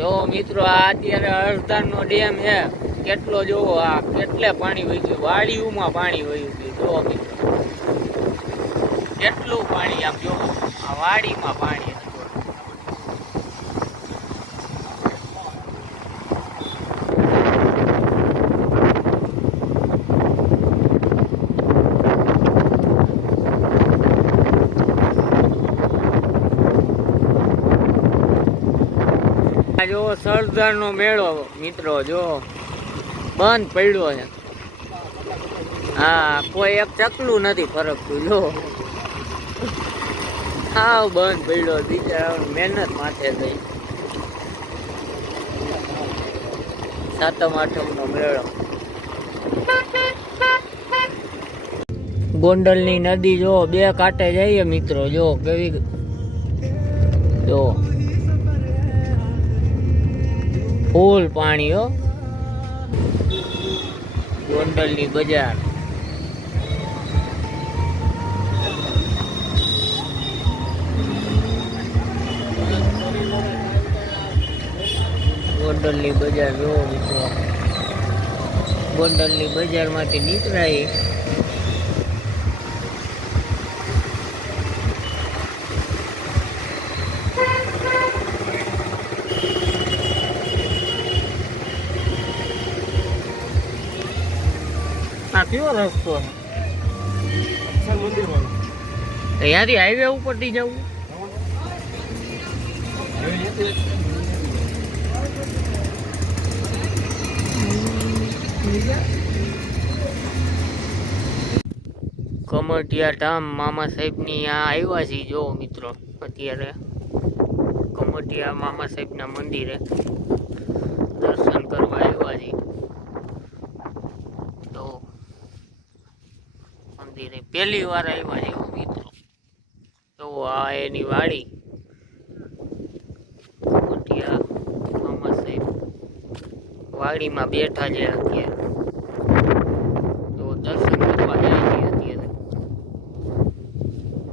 જો મિત્રો, આ અત્યારે અડધાનો ડેમ છે. કેટલો જોવો, આ કેટલે પાણી વહી ગયું? વાડીઓમાં પાણી વહ્યું ગયું. જો મિત્રો, કેટલું પાણી આમ જોવો, આ વાડીમાં પાણી હતું. આ જો સરદાર નો મેળો, મિત્રો, જો બંધ પડ્યો છે. હા, કોઈ એક ચકલું નથી ફરકતું, જો. હાવ બંધ પડ્યો, બીજા મહેનત માથે થઈ. સાતમ આઠમ નો મેળો. ગોંડલની નદી, જો, બે કાંઠે જઈએ, મિત્રો, જો, કેવી જો. ફૂલ પાણી હો. ગોંડલની બજાર. ગોંડલની બજાર જોવો મિત્રો. ગોંડલની બજારમાંથી નીકળાય. આ રસ્તો અહીંયાથી હાઈવે ઉપરથી જવું? કમટિયા ધામ મામા સાહેબની આ આવ્યા છીએ જો મિત્રો, અત્યારે. કમટિયા મામા સાહેબના મંદિરે દર્શન કરવા આવ્યા છીએ તો મંદિરે. પહેલી વાર આવ્યા એવો મિત્રો. તો આ એની વાડી. વાડીમાં બેઠા છે અત્યારે.